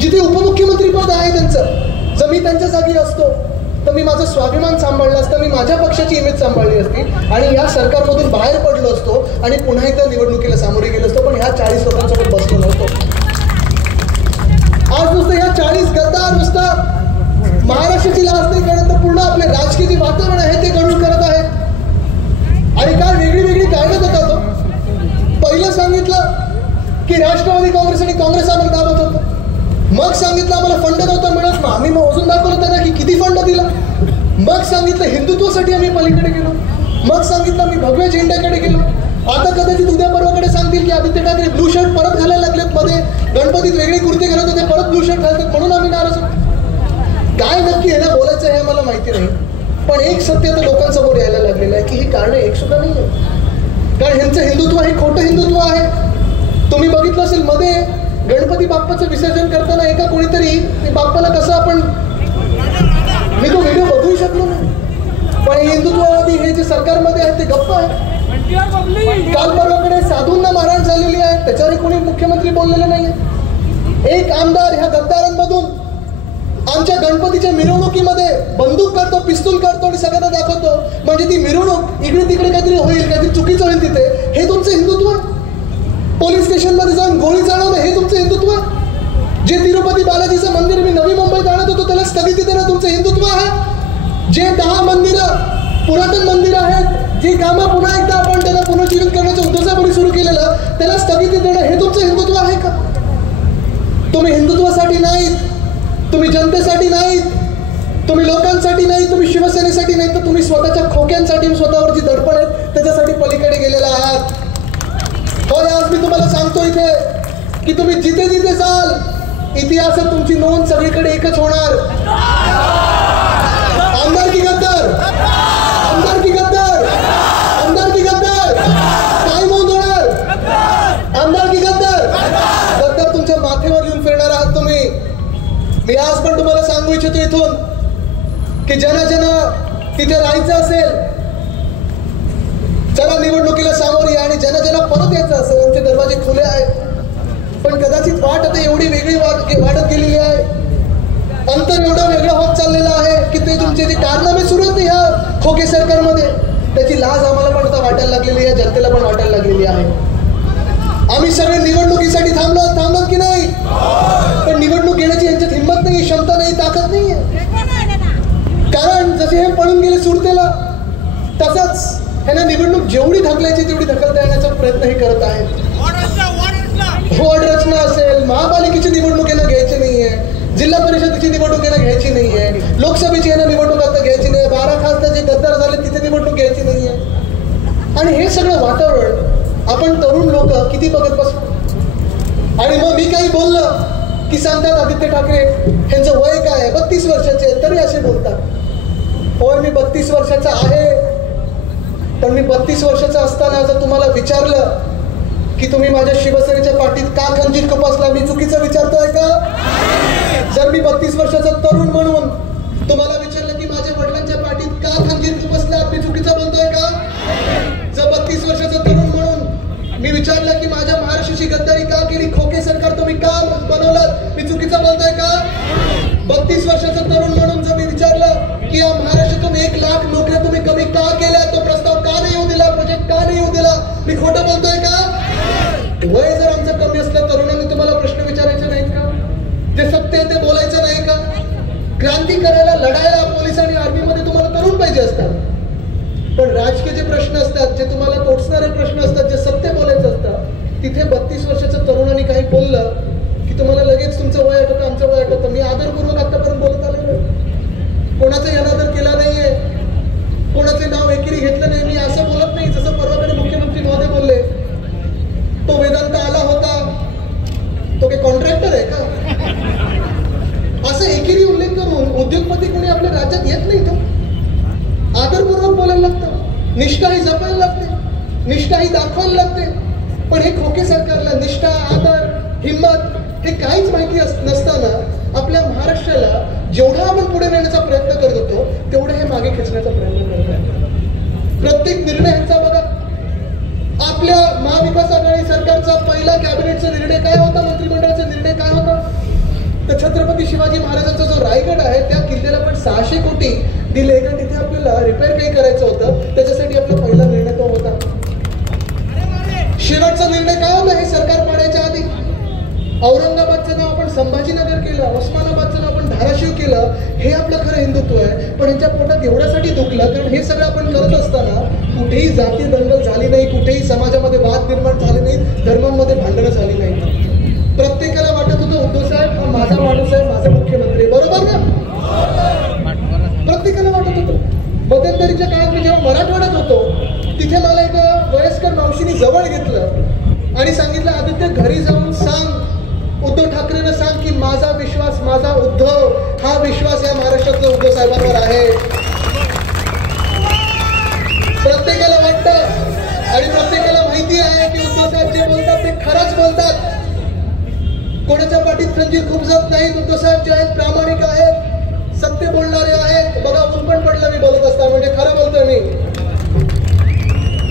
जिथे उपमुख्यमंत्री पद आहे त्यांचं, जर मी त्यांच्या जागी असतो तर मी माझा स्वाभिमान सांभाळला असता, मी माझ्या पक्षाची इमेज सांभाळली असती आणि या सरकारमधून बाहेर पडलो असतो आणि पुन्हा एकदा निवडणुकीला सामोरे गेलो असतो. पण ह्या 40 लोकांसोबत बसलो नव्हतो. आज नुसतं ह्या 40 गद्दार नुसतं महाराष्ट्राची लाज नाही करत, तर पूर्ण आपले राजकीय जे वातावरण आहे ते गढूळ करत आहेत. आणि काय वेगळी वेगळी कारणं देतात. पहिलं सांगितलं की राष्ट्रवादी काँग्रेस आणि काँग्रेस आम्हाला दाबत होतं, मग सांगितलं आम्हाला फंड नव्हता मिळत, मग आम्ही मोजून दाखवलं त्यांना की किती फंड दिला, मग सांगितलं हिंदुत्वासाठी आम्ही पलीकडे गेलो, मग सांगितलं आम्ही भगव्या झेंड्याकडे गेलो. आता कदाचित उद्या परवाकडे सांगतील की आदित्य ठाकरे ब्लू शर्ट परत घालायला लागलेत, मध्ये गणपतीत वेगळे कुर्ते घालत होते, परत ब्लू शर्ट घालतात म्हणून आम्ही नाराज होतो. काय नक्की आहे ना बोलायचं हे मला माहिती नाही. पण एक सत्य तर लोकांसमोर यायला लागलेलं आहे की ही कारण एक सुद्धा नाही आहे. कारण ह्यांचं हिंदुत्व हे खोटं हिंदुत्व आहे. तुम्ही बघितलं असेल मध्ये गणपती बाप्पाचं विसर्जन करताना एका कोणीतरी बाप्पाला कसं आपण मी तो व्हिडिओ बघू शकलो नाही. पण हिंदुत्ववादी हे जे सरकारमध्ये आहेत ते गप्प आहे. काल परवाकडे साधूंना मारहाण झालेली आहे, त्याच्यावर कोणी मुख्यमंत्री बोललेले नाहीये. एक आमदार ह्या गद्दारांमधून आमच्या गणपतीच्या मिरवणुकीमध्ये बंदूक काढतो, पिस्तूल काढतो आणि सगळ्यांना दाखवतो, म्हणजे ती मिरवणूक इकडे तिकडे काहीतरी होईल, काहीतरी चुकीचं होईल तिथे. हे तुमचं हिंदुत्व आहे? पोलीस स्टेशनमध्ये जाऊन गोळी चढवणं हे तुमचं हिंदुत्व आहे? जे तिरुपती बालाजीचं मंदिर मी नवी मुंबईत आणत होतो त्याला स्थगिती देणं तुमचं हिंदुत्व आहे? जे 10 मंदिरं पुरातन मंदिरं आहेत, जी कामं पुन्हा एकदा आपण त्याला पुनर्जीवित करण्याचा उद्देशाने सुरू केलेलं त्याला स्थगिती देणं हे तुमचं हिंदुत्व आहे का? तुम्ही हिंदुत्वासाठी नाहीत, तुम्ही जनतेसाठी नाहीत, तुम्ही लोकांसाठी नाही, तुम्ही शिवसेनेसाठी नाही, तर तुम्ही स्वतःच्या खोक्यांसाठी स्वतःवर जी दडपण आहेत त्याच्यासाठी पलीकडे गेलेला आहात. होय, आज मी तुम्हाला सांगतो इथे की तुम्ही जिथे जिथे जाल इतिहासात तुमची नोंद सगळीकडे एकच होणार. आमदार की गद्दार, आमदार की गद्दार, आमदार की गद्दार, काय नोंद होणार? आमदार की गद्दार, गद्दार तुमच्या माथेवर येऊन फिरणार आहात तुम्ही. मी आज पण तुम्हाला सांगू इच्छितो इथून की ज्यांना तिथे राहायचं असेल चला निवडणुकीला सामोर या, आणि ज्यांना परत यायचं असेल आमचे दरवाजे खुले आहेत. पण कदाचित वाट आता एवढी वेगळी वाढत गेलेली आहे, अंतर एवढं वेगळं होत चाललेलं आहे की ते तुमचे जे कारनामे सुरू आहेत ह्या खोके सरकारमध्ये त्याची लाज आम्हाला पण आता वाटायला लागलेली आहे, जनतेला पण वाटायला लागलेली आहे. आम्ही सगळे निवडणुकीसाठी थांबलोत की नाही? पण निवडणूक घेण्याची यांच्यात हिंमत नाही, क्षमता नाही, ताकद नाही आहे. कारण जसे हे पळून गेले सुरतेला तसंच ह्यांना निवडणूक जेवढी ढकलायची तेवढी ढकलता येण्याचा प्रयत्न हे करत आहेत. वॉर्ड रचना असेल, महापालिकेची निवडणूक यांना घ्यायची नाहीये, जिल्हा परिषदेची निवडणूक यांना घ्यायची नाहीये, लोकसभेची यांना निवडणूक आता घ्यायची नाही, 12 खासदार जे गद्दार झाले तिथे निवडणूक घ्यायची नाहीये. आणि हे सगळं वातावरण आपण तरुण लोक किती बघत बसतो. आणि मग मी काही बोललं की सांगतात आदित्य ठाकरे यांचं वय काय आहे, 32 वर्षाचे, तरी असे बोलतात. होय, मी 32 वर्षाचा आहे, पण मी 32 वर्षाचा असताना जर तुम्हाला विचारलं की तुम्ही माझ्या शिवसेनेच्या पाठीत का खंजीर खुपसला, मी चुकीचं विचारतोय का? जर मी 32 वर्षाचा तरुण म्हणून तुम्हाला विचारलं की माझ्या वडिलांच्या पाठीत का खंजीर खुपसला, मी चुकीचं बोलतोय का? जर 32 वर्षाचा तरुण म्हणून मी विचारलं की माझ्या महाराष्ट्राची गद्दारी का केली, खोके सरकार तुम्ही का बनवलं, मी चुकीचं बोलतोय का? 32 वर्षाचा तरुण म्हणून जर मी विचारलं की या महाराष्ट्रातून 1 लाख नोकऱ्या तुम्ही कमी का केल्या, तो प्रस्ताव का नाही येऊ दिला, प्रोजेक्ट का नाही येऊ दिला, मी खोटं बोलतोय का? वय जर आमचं कमी असलं तरुणांनी तुम्हाला प्रश्न विचारायचे नाहीत का? जे सत्य आहे ते बोलायचं नाही का? क्रांती करायला, लढायला पोलीस आणि आर्मीमध्ये तुम्हाला तरुण पाहिजे असतात, पण राजकीय जे प्रश्न असतात, जे तुम्हाला टोचणारे प्रश्न असतात, जे सत्य बोलायचं असतं, तिथे 32 वर्षाच्या तरुणांनी काही बोललं की तुम्हाला लगेच तुमचं वय आठवतं, आमचं वय आठवतं. मी आदरपूर्वक आतापर्यंत बोलत आलेलो, कोणाचा अनादर केला नाहीये, कोणाचे नाव एकेरी घेतलं नाही. मी असं बोलत नाही जसं परवाकडे मुख्यमंत्री महोदय बोलले, तो वेदांत आला होता, तो काही कॉन्ट्रॅक्टर आहे का? असं एकेरी उल्लेख करून उद्योगपती कोणी आपल्या राज्यात येत नाही. तो आदरपूर्वक बोलायला लागतं, निष्ठाही जपायला लागते, निष्ठाही दाखवायला लागते. पण हे खोके सरकारला निष्ठा, आदर, हिंमत हे काहीच माहिती नसताना आपल्या महाराष्ट्राला जेवढा आपण पुढे नेण्याचा प्रयत्न करत होतो तेवढे हे मागे खेचण्याचा प्रयत्न करत आहेत. प्रत्येक निर्णय ह्यांचा बघा, आपल्या महाविकास आघाडी सरकारचा पहिला कॅबिनेटचा निर्णय काय होता, मंत्रिमंडळाचा निर्णय काय होता? तर छत्रपती शिवाजी महाराजांचा जो रायगड आहे त्या किल्ल्याला पण 600 कोटी दिले, कारण तिथे आपल्याला रिपेअर काही करायचं होतं, त्याच्यासाठी आपला पहिला निर्णय तो होता. शेवटचा निर्णय काय होता हे सरकार पाडायच्या आधी? औरंगाबादचं नाव आपण संभाजीनगर केलं, उस्मानाबादचं नाव आपण धाराशिव केलं. हे आपलं खरं हिंदुत्व आहे. पण यांच्या पोटात एवढ्यासाठी दुखलं कारण हे सगळं आपण करत असताना कुठेही जाती दंगल झाली नाही, कुठेही समाजामध्ये वाद निर्माण झाले नाही, धर्मांमध्ये भांडणं झाली नाही. प्रत्येकाला वाटत होतं उद्धव साहेब हा माझा माणूस आहे, माझा मुख्यमंत्री, बरोबर ना? प्रत्येकाला वाटत होतं. मध्यंतरीच्या काळात मी जेव्हा मराठवाड्यात होतो तिथे मला एका वयस्कर मावशीने जवळ घेतलं आणि सांगितलं, आदित्य घरी जाऊन सांग, उद्धव ठाकरेंना सांग की माझा विश्वास, माझा उद्धव हा विश्वास या महाराष्ट्रातल्या उद्धव साहेबांवर आहे. प्रत्येकाला वाटतं आणि प्रत्येकाला माहिती आहे की उद्धव साहेब जे बोलतात ते खरंच बोलतात. कोणाच्या पाठीत खंजीर खूप जात नाही. उद्धव साहेब जे आहेत प्रामाणिक आहेत, सत्य बोलणारे आहेत. बघा ऊन पण पडलं मी बोलत असता, म्हणजे खरं बोलतोय मी.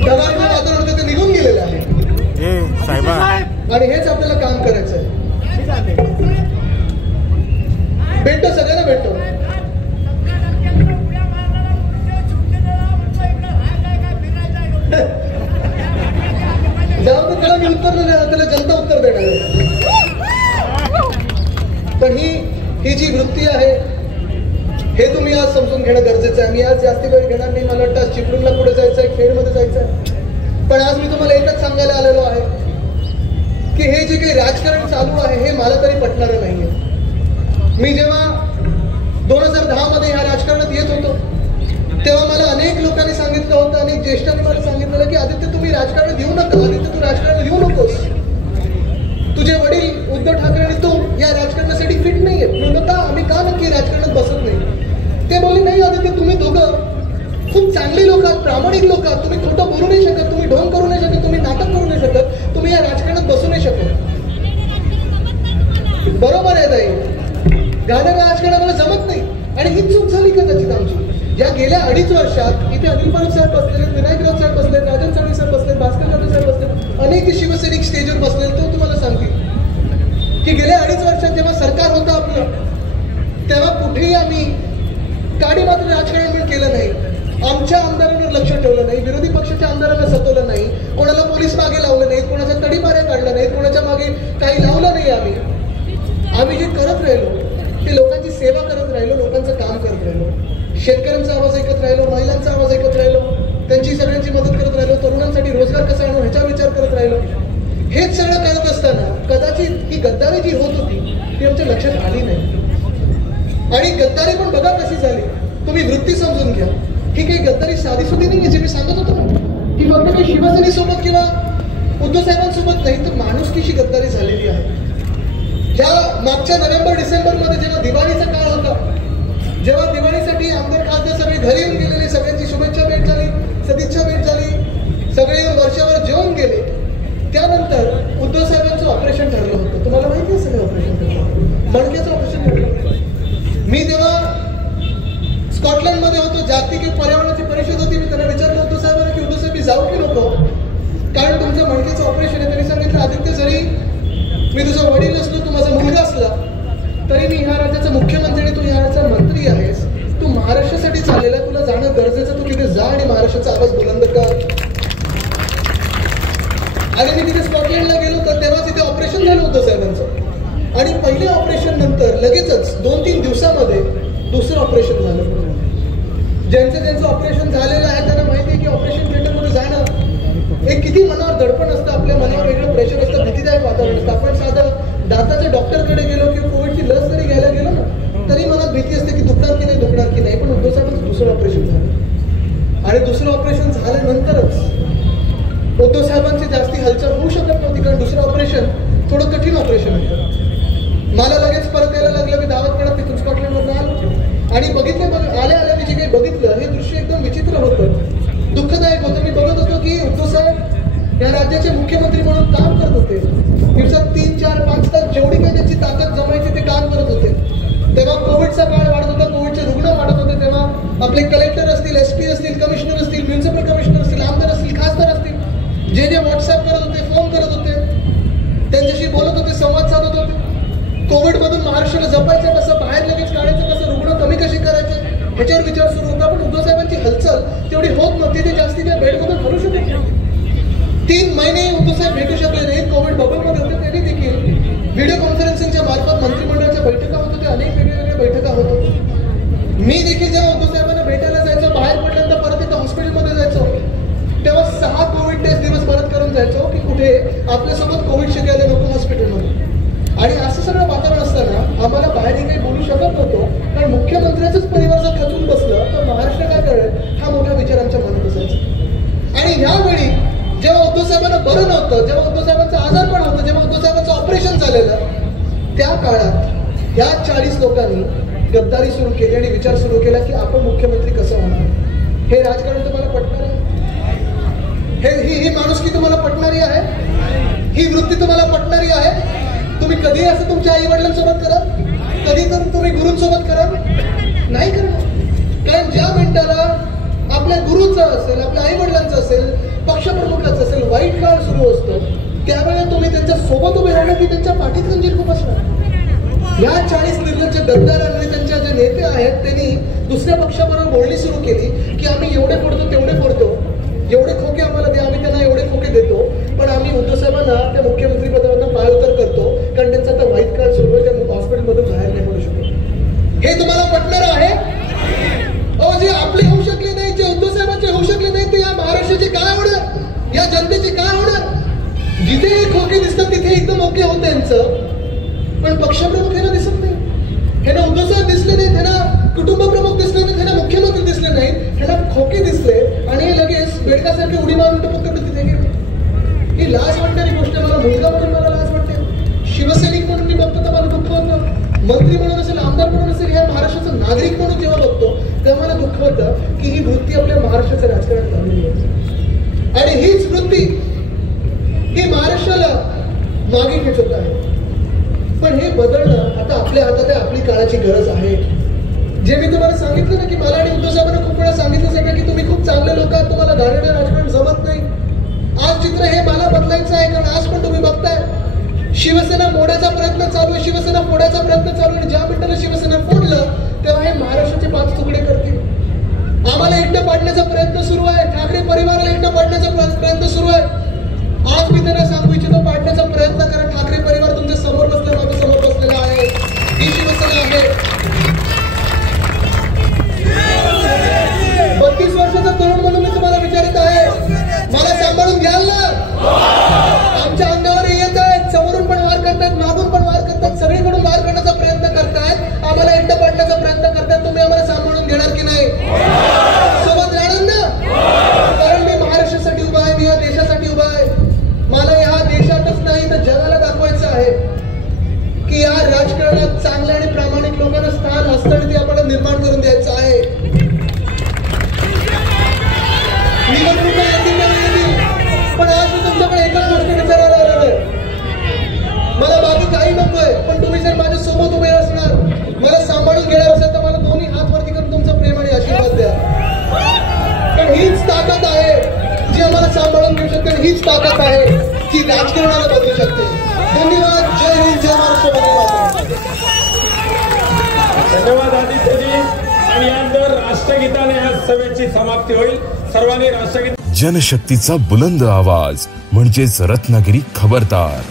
ढगाळ वातावरण होते ते निघून गेलेलं आहे आणि हेच आपल्याला काम करायचं आहे. भेटतो सगळ्यांना भेटतो. जाऊ तर त्याला मी उत्तर नाही देणार, त्याला जनता उत्तर देणार आहे. पण ही जी वृत्ती आहे हे तुम्ही आज समजून घेणं गरजेचं आहे. मी आज जास्ती वेळ घेणार नाही. मला वाटतं आज चिपळूणला पुढे जायचं आहे, खेडमध्ये जायचं आहे. पण आज मी तुम्हाला एकच सांगायला आलेलो आहे की हे जे काही राजकारण चालू आहे हे मला तरी पटणारं नाहीये. मी जेव्हा 2010 मध्ये ह्या राजकारणात येत होतो तेव्हा मला अनेक लोकांनी सांगितलं होतं, अनेक ज्येष्ठांनी मला सांगितलं की आदित्य तुम्ही राजकारण घेऊ नका, आदित्य तू राजकारण घेऊ नकोस, तुझे वडील उद्धव ठाकरे आणि तू या राजकारणासाठी फिट नाहीये. म्हणून का आम्ही का नक्की राजकारणात बसत नाही. ते बोलले नाही आदित्य तुम्ही दोघं खूप चांगली लोक आहात, प्रामाणिक लोक आहात, तुम्ही खोटं बोलू नाही शकत, तुम्ही ढोंग करू नाही शकत, तुम्ही नाटक करू नाही शकत, तुम्ही या राजकारणात बसू नाही शकत. बरोबर आहे ताई, गाणं राजकारण आम्हाला जमत नाही आणि ही चूक झाली कदाचित आमची. या गेल्या 2.5 वर्षात इथे अनिल परब साहेब बसलेले, विनायकराव साहेब बसले, राजन साळवी साहेब बसले, भास्कर जाधव साहेब बसले, अनेक शिवसैनिक स्टेजवर बसले. तो तुम्हाला सांगतील की गेल्या 2.5 वर्षात जेव्हा सरकार होतं आपलं तेव्हा कुठेही आम्ही काडी मात्र राजकारण पण केलं नाही. आमच्या आमदारांवर लक्ष ठेवलं नाही, विरोधी पक्षाच्या आमदारांना सतवलं नाही, कोणाला पोलीस मागे लावलं नाहीत, कोणाच्या तडीपाऱ्या काढल्या नाहीत, कोणाच्या मागे काही लावलं नाही. आम्ही जे करत राहिलो ते लोकांची सेवा करत राहिलो, लोकांचं काम करत राहिलो, शेतकऱ्यांचा आवाज ऐकत राहिलो, महिलांचा आवाज ऐकत राहिलो, त्यांची सगळ्यांची मदत करत राहिलो, तरुणांसाठी रोजगार कसा आणू ह्याचा विचार करत राहिलो. हेच सगळं करत असताना कदाचित ही गद्दारी जी होत होती ती आमच्या लक्षात आली नाही. आणि गद्दारी पण बघा कशी झाली, तुम्ही वृत्ती समजून घ्या. ही काही गद्दारी साधी सुधी नाही जे मी सांगत होतो ना, की फक्त काही शिवसेनेसोबत किंवा उद्धव साहेबांसोबत नाही तर माणुसकीशी गद्दारी झालेली आहे. ह्या मागच्या नोव्हेंबर-डिसेंबर मध्ये जेव्हा दिवाळीचा काळ होता, जेव्हा दिवाळीसाठी आमदार खासदार सगळे घरी येऊन गेलेले, सगळ्यांची शुभेच्छा भेट झाली, सदिच्छा भेट झाली, सगळे वर्षावर जेवून गेले, त्यानंतर उद्धव साहेबांचं ऑपरेशन ठरलं होतं. तुम्हाला माहिती आहे सगळं ऑपरेशन ठरलं, मणक्याचं ऑपरेशन ठरलं. मी तेव्हा स्कॉटलंडमध्ये होतो, जागतिक पर्यावरणाची परिषद होती. मी त्यांना विचारलं उद्धव साहेबांना की उद्धव साहेब मी जाऊ की नको, कारण तुमचं मणक्याचं ऑपरेशन आहे. त्यांनी सांगितलं आदित्य जरी मी तुझा वडील नसलो, तू माझा मुलगा असला तरी मी ह्या राज्याचा मुख्यमंत्री आणि तू ह्या राज्याचा मंत्री आहेस, तू महाराष्ट्रासाठी चाललेला, तुला जाणं गरजेचं, तू तिथे जा आणि महाराष्ट्राचा आवाज बुलंद कर. आणि मी तिथे स्कॉटलंडला गेलो तर तेव्हा तिथे ऑपरेशन झालं होतं साहेबांचं. आणि पहिले ऑपरेशन नंतर लगेचच 2-3 दिवसामध्ये दुसरं ऑपरेशन झालं. ज्यांचं ऑपरेशन झालेलं आहे त्यांना माहिती आहे की ऑपरेशन थिएटरमध्ये जाणं एक किती मनावर दडपण असतं, आपल्या मनावर वेगळं प्रेशर असतं, भीतीदायक वातावरण असतं. आपण साधं दाताच्या डॉक्टरकडे गेलो किंवा कोविडची लस जरी घ्यायला गेलो ना तरी मनात भीती असते की दुखणार की नाही. पण उद्धव साहेबांचं दुसरं ऑपरेशन झालं आणि दुसरं ऑपरेशन झाल्यानंतरच उद्धव साहेबांची जास्ती हालचाल होऊ शकत नव्हती, कारण दुसरं ऑपरेशन थोडं कठीण ऑपरेशन होतं. मला लगेच परत यायला लागलं. मी दावत पडत तिथून स्कॉटलंडमधून आलो आणि बघितलं, आल्या मी जे काही बघितलं हे दृश्य एकदम विचित्र होतं, दुःखदायक होतं. मी बघत होतो की उद्धव साहेब या राज्याचे मुख्यमंत्री म्हणून काम करत होते. दिवसात 3, 4, 5 तास जेवढी काही त्यांची ताकद जमायची ते काम करत होते. तेव्हा कोविडचा काळ वाढत होता, कोविडचे रुग्ण वाढत होते. तेव्हा आपले कलेक्टर असतील, SP असतील, कमिशनर असतील, म्युन्सिपल कमिशनर असतील, आमदार असतील, खासदार असतील, जे व्हॉट्सअप करत होते, फोन करत होते, त्यांच्याशी बोलत होते, संवाद साधत होते. कोविडमधून महाराष्ट्राला जपायचं कसं, बाहेर लगेच काढायचं कसं, रुग्ण कमी कसे करायचे ह्याच्यावर विचार सुरू होता. पण उद्धव साहेबांची हालचाल तेवढी होत नव्हती. ते जास्ती त्या बेडमधून हलू शकत नव्हते. 3 महिने उद्धव साहेब भेटू शकले नाहीत. कोविड बबलमध्ये होते त्यांनी देखील व्हिडिओ कॉन्फरन्सिंगच्या मार्फत मंत्रिमंडळाच्या बैठका होत होत्या, अनेक वेगवेगळ्या बैठका होत होत्या. मी देखील जेव्हा उद्धव साहेबांना भेटायला जायचो, बाहेर पडल्यानंतर परत एकदा हॉस्पिटलमध्ये जायचो, तेव्हा 6 कोविड टेस्ट दिवस परत करून जायचो की कुठे आपल्यासोबत कोविड शिकायला नको हॉस्पिटलमध्ये. आणि असं सगळं वातावरण असताना आम्हाला बाहेरही काही बोलू शकत नव्हतो, कारण मुख्यमंत्र्याचंच परिवार जर खचून बसलं तर महाराष्ट्र काय करेल हा मोठा विचार आमच्या मनात असायचा. आणि ह्यावेळी जेव्हा उद्धव साहेबांना बरं नव्हतं, जेव्हा उद्धव साहेबांचं आजारपण होतं, जेव्हा उद्धव साहेबांचं ऑपरेशन झालेलं, त्या काळात ह्या 40 लोकांनी गद्दारी सुरू केली आणि विचार सुरू केला की आपण मुख्यमंत्री कसं होणार. हे राजकारण तुम्हाला पटणार आहे? ही माणुसकी तुम्हाला पटणारी आहे? ही वृत्ती तुम्हाला पटणारी आहे? तुम्ही कधी असं तुमच्या आई वडिलांसोबत करा? कधी तर तुम्ही गुरूंसोबत करा? नाही करणार. कारण ज्या मिनिटाला आपल्या गुरुचं असेल, आपल्या आई वडिलांचं असेल, पक्षप्रमुखाचं असेल, वाईट काळ सुरू असतो, त्यावेळेला तुम्ही त्यांच्या सोबत उभे राहणं की त्यांच्या पाठीत खंजीर खूप असणार. या 40 निर्लज्ज गद्दारांनी त्यांच्या जे नेते आहेत त्यांनी दुसऱ्या पक्षाबरोबर बोलणी सुरू केली की आम्ही एवढे फोडतो तेवढे फोडतो, एवढे खोके आम्हाला द्या, आम्ही त्यांना एवढे खोके देतो, पण आम्ही उद्धव साहेबांना त्या मुख्यमंत्री पदावरनं पायउतार करतो कारण त्यांचा आता वाईट काळ सुरू आहे, त्या हॉस्पिटलमधून बाहेर नाही पडू शकतो. हे तुम्हाला पटणार आहे? जे आपले होऊ शकले नाही, जे उद्धव साहेबांचे होऊ शकले नाही, ते या महाराष्ट्राचे काय होणार? या जनतेचे काय होणार? जिथे खोके दिसतात तिथे एकदम ओके होत त्यांचं, पण पक्षप्रमुख ह्यांना दिसत नाही. ह्यांना उद्धव साहेब दिसले नाहीत, ह्यांना कुटुंब प्रमुख दिसले नाहीत, ह्यांना मुख्यमंत्री दिसले नाहीत, ह्यांना खोके दिसले आणि हे लगेच बेडकासारखे उडी मारून टपक तिथे गेले. ही लाज वाटणारी गोष्ट. मला मुलगा म्हणून मला लाज वाटते, शिवसैनिक म्हणून मी बघतो तर मला दुःख होतं, मंत्री म्हणून असेल, आमदार म्हणून असेल, ह्या महाराष्ट्राचा नागरिक म्हणून जेव्हा बघतो तेव्हा मला दुःख होतं की ही वृत्ती आपल्या महाराष्ट्राच्या राजकारणात लागलेली आहे आणि हीच वृत्ती ही महाराष्ट्राला मागे खेचत आहे. पण हे बदलणं आता आपल्या हातात आहे, आपली काळाची गरज आहे. जे मी तुम्हाला सांगितलं ना की मला आणि उद्धव साहेबांना खूप वेळा सांगितलं सगळं की तुम्ही खूप चांगले लोक आहात, तुम्हाला घाणेरडं राजकारण जमत नाही. आज चित्र हे मला बदलायचं आहे कारण आज पण तुम्ही बघताय शिवसेना मोडायचा प्रयत्न चालू आहे, शिवसेना फोडायचा प्रयत्न चालू आहे. ज्या मिनिटाला शिवसेना फोडलं तेव्हा हे महाराष्ट्राचे 5 तुकडे करतील. आम्हाला एकटं पाडण्याचा प्रयत्न सुरू आहे, ठाकरे परिवाराला एकटं पाडण्याचा प्रयत्न सुरू आहे. आज मी त्यांना सांगू इच्छितो, पाडण्याचा प्रयत्न करा. ठाकरे परिवार तुमच्या समोर बसले, माझ्या समोर बसलेला आहे, ही शिवसेना आहे. 32 वर्षाचा तरुण म्हणून मी तुम्हाला विचारित आहे, मला सांभाळून घ्याल ना? आमच्या अंगावर येत आहेत, समोरून पण वार करतात, मागून पण वार करतात, सगळीकडून वार करण्याचा प्रयत्न करतायत, आम्हाला एकटं पाडण्याचा प्रयत्न करतात. तुम्ही आम्हाला सांभाळून घेणार की नाही? सोबत राहणार ना? कारण मी महाराष्ट्रासाठी उभा आहे, मी या देशासाठी उभा आहे. मला या देशातच नाही तर जगाला दाखवायचं आहे की या राजकारणात चांगल्या आणि प्रामाणिक लोकांना स्थान असतं, ते आपण निर्माण करून द्यायचं आहे. निवडणुका येतील, पण आज मी तुमच्याकडे एकच गोष्ट विचारायला आलेलो आहे. मला बाकी काही नकोय, पण तुम्ही जर माझ्या सोबत उभे असणार, मला सांभाळून घेणार असेल तर मला दोन्ही हात वरती करून तुमचं प्रेम आणि आशीर्वाद द्या. कारण हीच ताकद आहे जी आम्हाला सांभाळून घेऊ शकते, हीच ताकद आहे जी राजकारणाला बदलू शकते. धन्यवाद. जय हिंद, जय महाराष्ट्र. धन्यवाद आदित्यजी. आणि यानंतर राष्ट्रगीताने या सभेची समाप्ती होईल. सर्वांनी राष्ट्रगीत. जनशक्तीचा बुलंद आवाज म्हणजेच रत्नागिरी खबरदार.